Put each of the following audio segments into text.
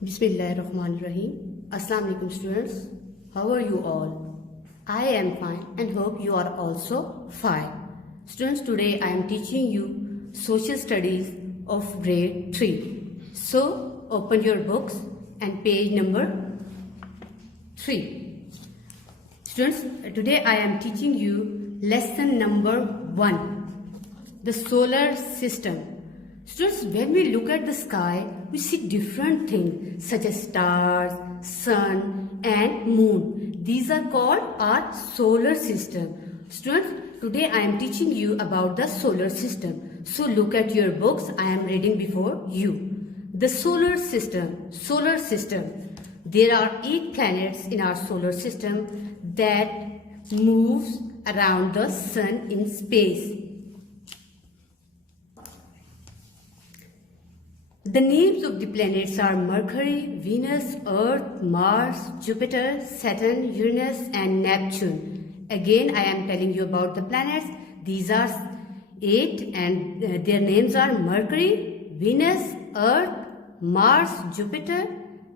Bismillahirrahmanirrahim. Assalamu alaikum students. How are you all? I am fine and hope you are also fine. Students, today I am teaching you social studies of grade 3. So open your books and page number 3. Students, today I am teaching you lesson number 1. The solar system. Students, when we look at the sky, we see different things such as stars, sun and moon. These are called our solar system. Students, today I am teaching you about the solar system. So look at your books. I am reading before you. The solar system. Solar system. There are 8 planets in our solar system that moves around the sun in space. The names of the planets are Mercury, Venus, Earth, Mars, Jupiter, Saturn, Uranus and Neptune. Again, I am telling you about the planets. These are 8 and their names are Mercury, Venus, Earth, Mars, Jupiter,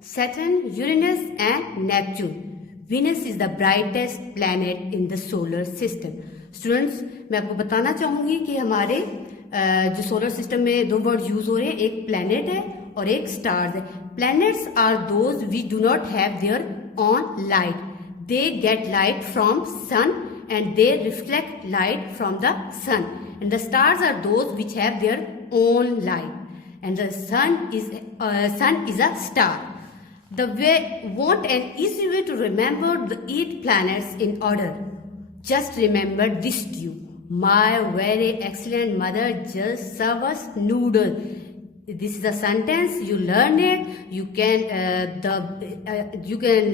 Saturn, Uranus and Neptune. Venus is the brightest planet in the solar system. Students, मैं आपको बताना चाहूँगी कि हमारे जो solar system में 2 word use हो रहे हैं, एक प्लैनेट है और एक स्टार्स है. Planets are those we do not have their own light. They get light from sun and they reflect light from the sun. And the stars are those which have their own light and the sun is a star. The way want an easy way to remember the 8 planets in order. Just remember this tune. My very excellent mother just served us noodle. This is a sentence. You learn it. You can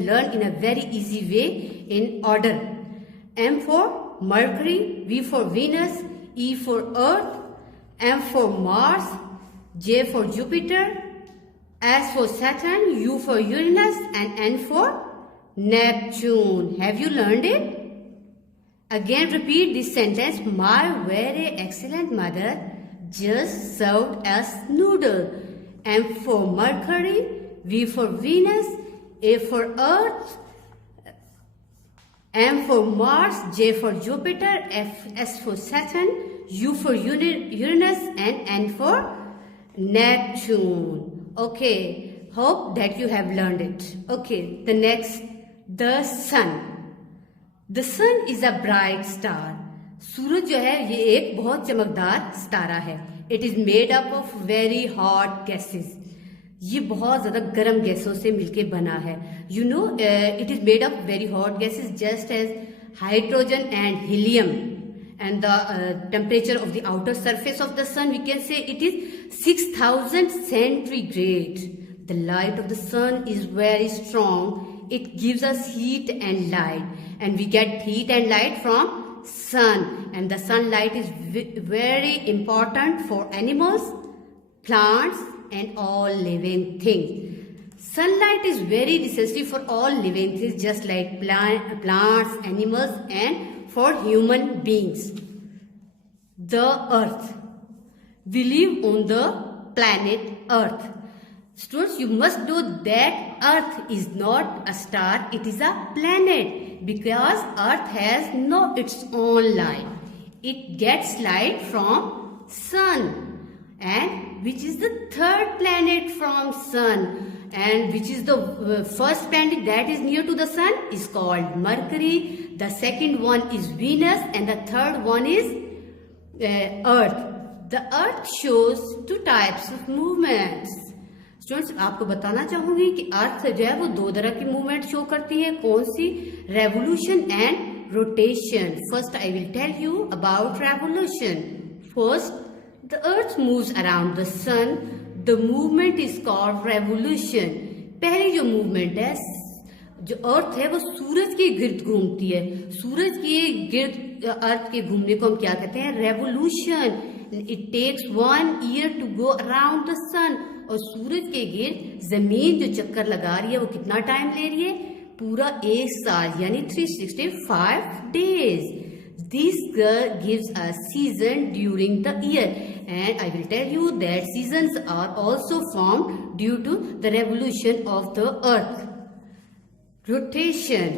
learn in a very easy way in order. M for Mercury, V for Venus, E for Earth, M for Mars, J for Jupiter, S for Saturn, U for Uranus and N for Neptune. Have you learned it? Again repeat this sentence. My very excellent mother just served us noodle. M for Mercury, V for Venus, A for Earth, M for Mars, J for Jupiter, S for Saturn, U for Uranus and N for Neptune. Okay, hope that you have learned it. Okay, the next, the sun. The sun is a bright star. सूरज जो है ये एक बहुत चमकदार सितारा है. It is made up of very hot gases. ये बहुत ज्यादा गर्म गैसों से मिलके बना है. You know, it is made up very hot gases just as hydrogen and helium. And the temperature of the outer surface of the sun, we can say it is 6000 centigrade. The light of the sun is very strong. It gives us heat and light, and we get heat and light from sun. And the sunlight is very important for animals, plants and all living things. Sunlight is very necessary for all living things, just like plants, animals and for human beings. The earth. We live on the planet Earth. Students, you must know that Earth is not a star, it is a planet, because Earth has its own light. It gets light from sun, and which is the 3rd planet from sun, and which is the first planet that is near to the sun is called Mercury. The second one is Venus and the third one is Earth. The Earth shows 2 types of movements. Students, आपको बताना चाहूंगी कि अर्थ जो है वो 2 तरह की movement show करती है. कौन सी? Revolution and rotation. First I will tell you about revolution. First, the earth moves around the sun. The movement is called revolution. पहली जो मूवमेंट है, जो अर्थ है वो सूरज के गिर्द घूमती है. सूरज के गिर्द अर्थ के घूमने को हम क्या कहते हैं? Revolution. It takes 1 year to go around the sun. और सूरज के गिर्द जमीन जो चक्कर लगा रही है वो कितना टाइम ले रही है? पूरा 1 साल, यानी 365 days. This gives a season during the year. and I will tell you that seasons are also formed due to the revolution of the earth. Rotation.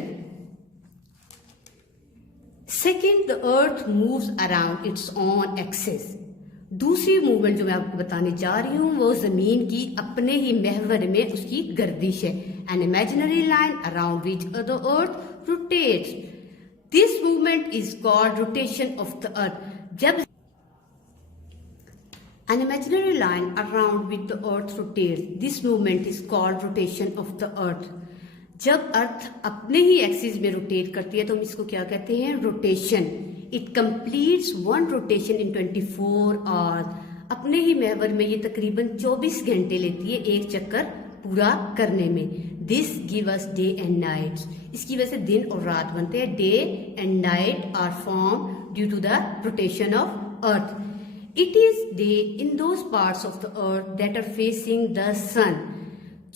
Second, the earth moves around its own axis. दूसरी movement जो मैं आपको बताने जा रही हूँ वो जमीन की अपने ही महवर में उसकी गर्दिश है. An imaginary line around which the earth rotates. This movement is called rotation of the earth. जब an imaginary line around which the earth rotates, this movement is called rotation of the earth. जब अर्थ अपने ही axis में rotate करती है तो हम इसको क्या कहते हैं? Rotation. It completes one rotation in 24 hours. अपने ही महवर में ये तकरीबन 24 घंटे लेती है एक चक्कर पूरा करने में. This give us day and nights. इसकी वजह से दिन और रात बनते हैं. Day and night are form due to the rotation of earth. It is day in those parts of the earth that are facing the sun.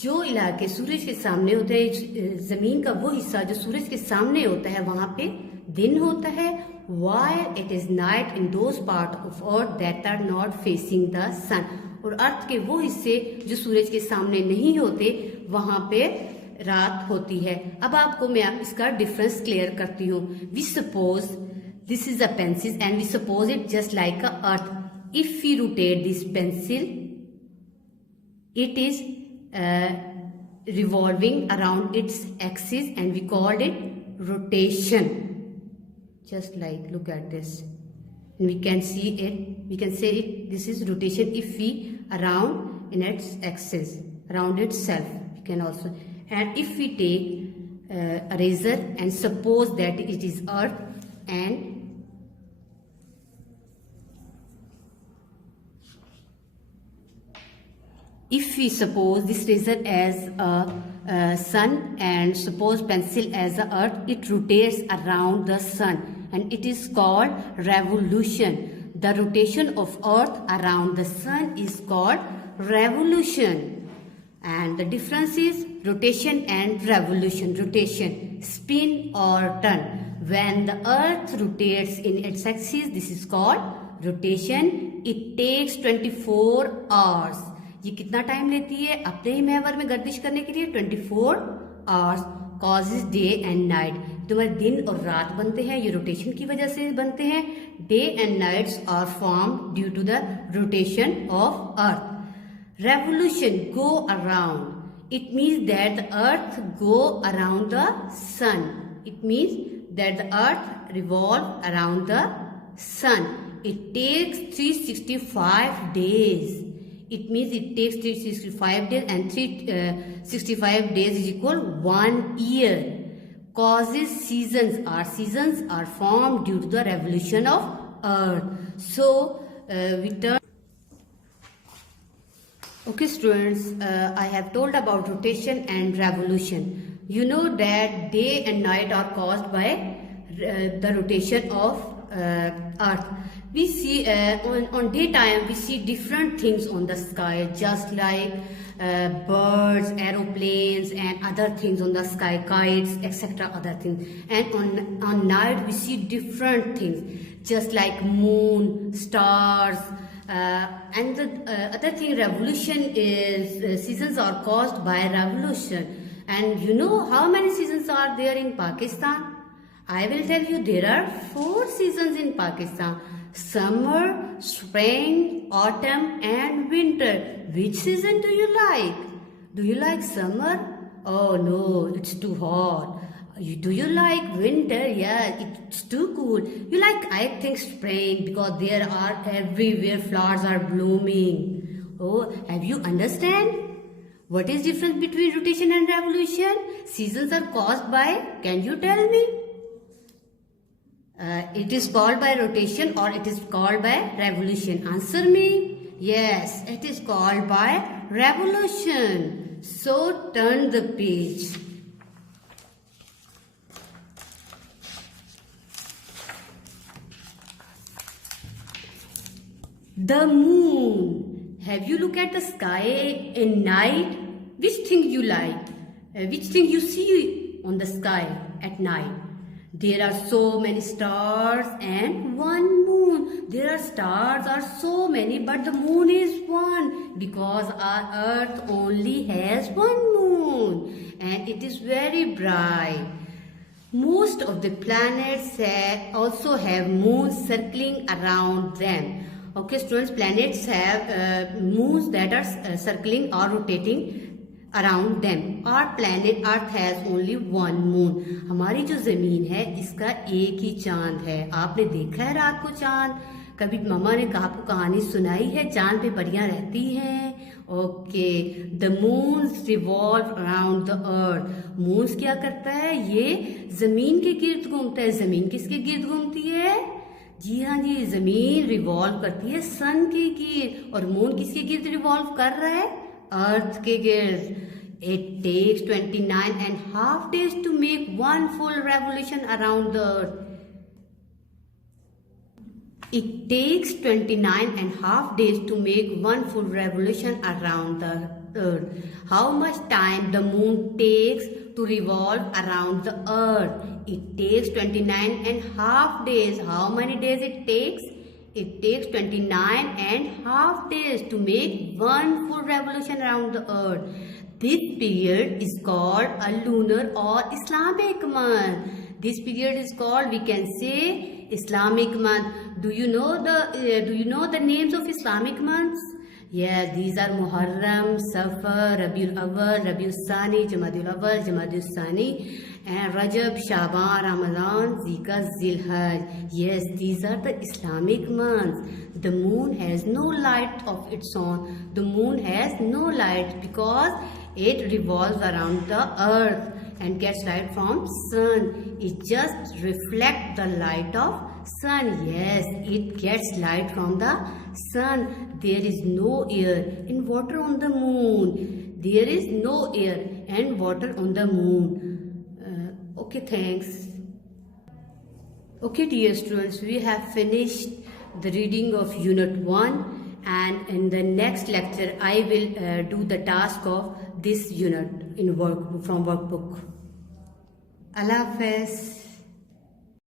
जो इलाके सूरज के सामने होते हैं, जमीन का वो हिस्सा जो सूरज के सामने होता है वहां पे दिन होता है. while it is night in those parts of earth that are not facing the sun. और अर्थ के वो हिस्से जो सूरज के सामने नहीं होते वहां पे रात होती है. अब आपको मैं इसका डिफरेंस क्लियर करती हूँ. We suppose this is a pencil and we suppose it just like a earth. If we rotate this pencil it is revolving around its axis and we called it rotation. Just like look at this and we can see it, we can say it this is rotation if we around in its axis around itself. We can also, and if we take a razor and suppose that it is earth and if we suppose this razor as a sun and suppose pencil as a earth, it rotates around the sun and it is called revolution. The rotation of earth around the sun is called revolution. And the difference is rotation and revolution. Rotation, spin or turn. When the earth rotates in its axis, this is called rotation. It takes 24 hours. ये कितना time लेती है अपने ही महवर में गर्दिश करने के लिए? 24 hours. Causes day and night. तुम्हारे दिन और रात बनते हैं, ये रोटेशन की वजह से बनते हैं. Day and nights are form due to the rotation of earth. Revolution, go around. It means that the earth go around the sun. It means that the earth revolve around the sun. It takes 365 days. It means it takes 365 days and 365 days is equal 1 year. Causes, seasons are formed due to the revolution of earth. So we turn. Okay students, I have told about rotation and revolution. You know that day and night are caused by the rotation of earth. We see on daytime we see different things on the sky, just like birds, aeroplanes and other things on the sky, kites, etc. other things. And on night we see different things, just like moon, stars, and the other thing, revolution is seasons are caused by revolution. And you know how many seasons are there in Pakistan? I will tell you, there are 4 seasons in Pakistan: summer, spring, autumn and winter. Which season do you like? Do you like summer? Oh no, it's too hot. Do you like winter? Yeah, it's too cool. You like, I think, spring because there are everywhere flowers are blooming. Oh, have you understand? What is difference between rotation and revolution? Seasons are caused by, can you tell me? It is called by rotation or it is called by revolution? Answer me. Yes, it is called by revolution. So turn the page. The moon. Have you looked at the sky in night? Which thing you like? Which thing you see on the sky at night? There are so many stars and one moon. moon. There are stars are so many, but the moon is one because our earth only has one moon and it is very bright. Most of the planets also have moons circling around them. Okay, students, planets have moons that are circling or rotating around them. Our planet Earth has only one moon. हमारी जो जमीन है इसका एक ही चांद है. आपने देखा है रात को चांद? कभी मम्मा ने आपको कहानी सुनाई है चांद पे परियां रहती हैं? Okay, the moons revolve around the earth. Moons क्या करता है? ये जमीन के गिर्द घूमता है. जमीन किसके गिर्द घूमती है? जी हाँ जी, जमीन रिवॉल्व करती है सन के गिर्द. और मून किसके गिर्द रिवॉल्व कर रहा है? अर्थ के गिर्द. It takes 29.5 days to make one full revolution around the earth. It takes 29.5 days to make one full revolution around the earth. How much time the moon takes to revolve around the earth? It takes 29.5 days. How many days it takes? It takes 29.5 days to make one full revolution around the earth. This period is called a lunar or Islamic month. This period is called, we can say, Islamic month. Do you know the names of Islamic months? Yes, these are Muharram, Safar, Rabiul Awwal, Rabiul Sani, Jamadul Awwal, Jamadul Sani, and Rajab, Shaban, Ramadan, Zika, Zilhaj. Yes, these are the Islamic months. The moon has no light of its own. The moon has no light because it revolves around the earth and gets light from sun. It just reflects the light of sun. Yes, it gets light from the sun. There is no air and water on the moon. There is no air and water on the moon. Okay, thanks. Okay, dear students, we have finished the reading of Unit 1. And in the next lecture, I will do the task of this unit in from workbook. Allah Hafiz.